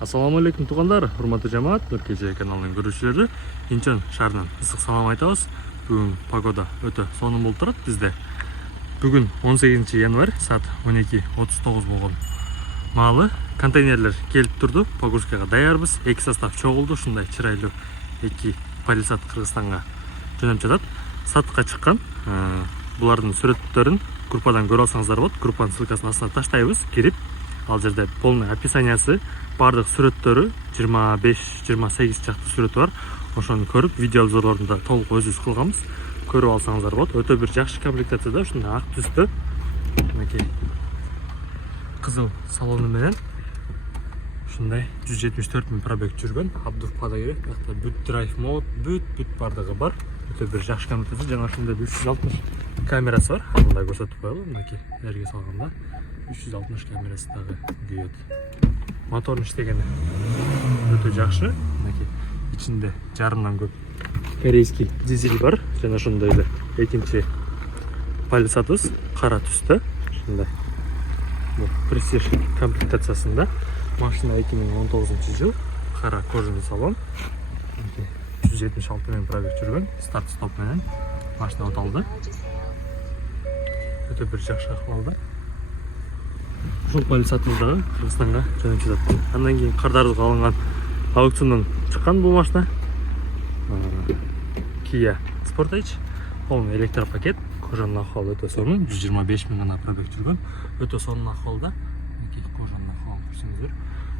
Ассаламу алейкум туугандар, урматтуу жамаат, Нуркежи каналынын көрүүчүлөрү. Инчон шаарынан ысык салам айтабыз. Бүгүн погода өтө сонун болуп турат бизде. Бүгүн 18 январь, саат 12:39 болгон маалы контейнерлер келип турду. Погрузкага даярбыз. Эки состав чогулду, ушундай чырайлуу эки полисат Кыргызстанга жөнөп жатат. Сатыкка чыккан. Булардын сүрөттөрүн группадан көрө алсаңыздар болот. Группанын ссылкасын астына таштайбыз. Кирип, ал жерде полный описаниясы, бардык сүрөттөрү 25-28 чакты сүрөт бар. Ошону көрүп, видео обзорлорун да толук өзүбүз кылганбыз. Көрүп алсаңыздар болот. Өтө бир жакшы комплектацияда, ушундай ак түстө. Мынакей кызыл салону менен ушундай 174 000 пробег жүргөн. Абдув Падагерев, бакта бүт драйв мод, бүт бардыгы бар. Өтө бир жакшы комплектация. Жана ушундай 360 камерасы бар. Аны да көрсөтүп коелу. Мынакей жерге салганда 360 камерасы дагы күйөт. Моторун иштегени өтө жакшы. Мынакей ичинде жарымдан көп корейский дизель бар. Жана ошондой эле экинчи полисатыбыз кара түстө. Ушундай. Бул престиж комплектациясында. Машина 2019 жыл. Кара кожаный салон. 176 000 пробег жүргөн. Старт-стоп менен машина оталды. Өтө бир жакшы акыбалда. Ушул полисатыбыз дагы Кыргызстанга жөнөп жатат. Андан кийин кардарыбызга алынган аукциондон чыккан бул машина. Kia Sportage, полный электропакет, кожанын акыбалы өтө сонун, 125 000 гана пробег жүргөн. Өтө сонун акыбалда. Мынакей кожанын акыбалын көрсөңүздөр.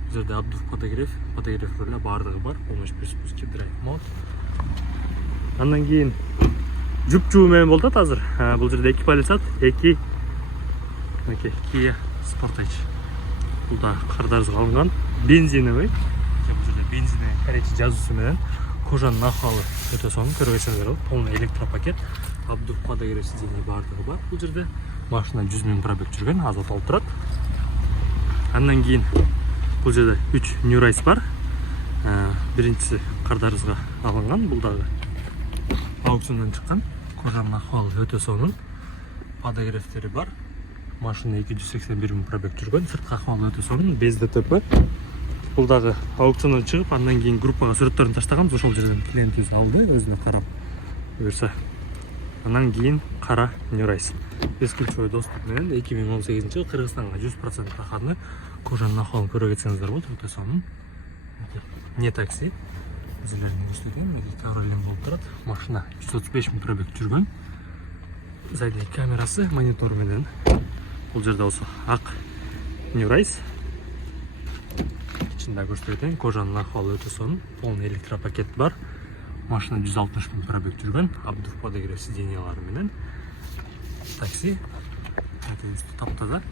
Бул жерде Абдув Падагерев эле бардыгы бар. Полный приспуски драйв мод. Андан кийин жуп-жуу менен болуп атат азыр. Бул жерде эки полисат, эки мынакей Kia Sportage. Бул да кардарыбызга алынган бензиновый. Бул жерде бензин менен корейче жазуусу менен кожанын акыбалы өтө сонун, көргөнсүңүздөр болот. Полный электропакет. Абдув Падагерев сиденье бардыгы бар. Бул жерде машина 100 000 пробег жүргөн, азыр оталып турат. Андан кийин бул жерде 3 New Rise бар. Биринчиси кардарыбызга алынган, бул дагы аукциондон чыккан. Кожанын акыбалы өтө сонун. Падагеревтери бар. Машина 281 000 пробег жүргөн. Сырткы акыбалы өтө сонун, без ДТП. Бул дагы аукциондон чыгып, андан кийин группага сүрөттөрүн таштаганбыз. Ошол жерден клиентибиз алды, өзүнө карап буюрса. Андан кийин кара New Rise. Бескүлчөй доступ менен 2018 жыл Кыргызстанга 100% таханы. Кожанын акыбалын көрө кетсеңиздер болот, өтө сонун. Не такси. Өзүлөрүнүн үстүдөн Caroline болуп турат. Машина 135 000 пробег жүргөн. Задний камерасы, монитор менен. Бул жерде болсо ак New Rise. Ичинде көрсөтөйүн, кожанын акыбалы өтө сонун. Полный электропакет бар. Машина 160 000 пробег жүргөн. Абдув Падагерев сиденьялары менен. Такси. Таптаза.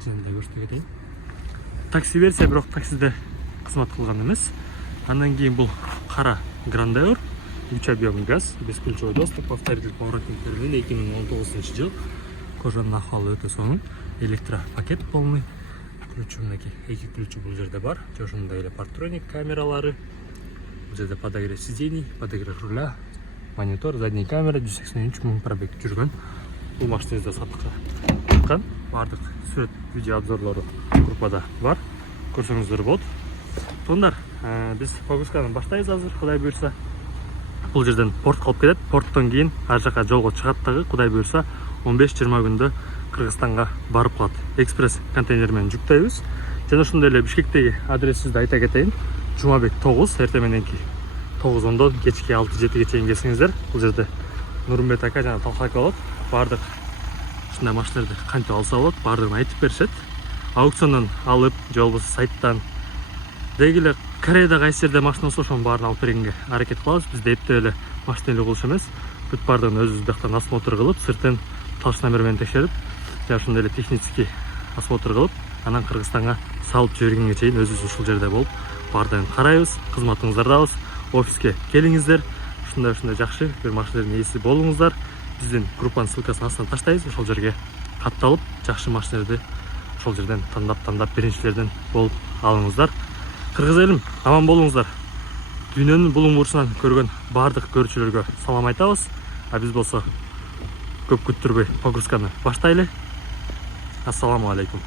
Ичинде көрсөтөйүн. Такси версия, бирок таксиде кызмат кылган эмес. Андан кийин бул кара Grandeur, 3 объем газ, бескүлчөй доступ, повторитель поворотниктер менен 2019 жыл. Кожанын акыбалы өтө сонун. Электропакет полный. Ключу мынакей, эки ключу бул жерде бар. Ошондой эле партроник камералары. Бул жерде Падагерев сидений, Падагерев руля, монитор, задний камера, 183 000 пробег жүргөн. Бул машинабызда сатыкка чыккан. Бардык сүрөт, видео обзорлору группада бар. Көрсөңүздөр болот. Туугандар, биз погрузканы баштайбыз азыр, Кудай буйрса. Бул жерден портко алып кетет. Порттон кийин ар жака жолго чыгат дагы, Кудай буйрса 15-20 күндө Кыргызстанга барып калат. Экспресс контейнер менен жүктөйбүз. Жана ошондой эле Бишкектеги адресибизди айта кетейин. Жумабек 9, эртең мененки 9:10 кечки 6-7ге чейин келсеңиздер, бул жерде Нурмбет ака жана Талха ака болот. Бардык ушундай машиналарды кантип алса болот, бардыгын айтып беришет. Аукциондон алып, же болбосо сайттан деги эле Кореяда кайсы жерде машина болсо ошонун баарын алып бергенге аракет кылабыз. Бизде эптеп эле машина эле кылыш эмес. Бүт бардыгын өзүбүз бияктан осмотр кылып, сыртын талыш номер менен текшерип, жана ошондой эле технический осмотр кылып, анан Кыргызстанга салып жибергенге чейин өзүбүз ушул жерде болуп, бардыгын карайбыз, кызматыңыздардабыз. Офиске келиңиздер. Ушундай жакшы бир машинанын ээси болуңуздар. Биздин группанын ссылкасын астына таштайбыз. Ошол жерге катталып, жакшы машиналарды ошол жерден тандап биринчилерден болуп алыңыздар. Кыргыз элим, аман болуңуздар. Дүйнөнүн булуң бурчунан көргөн бардык көрүүчүлөргө салам айтабыз. Биз болсо көп күттүрбөй погрузканы баштайлы. Ассаламу алейкум.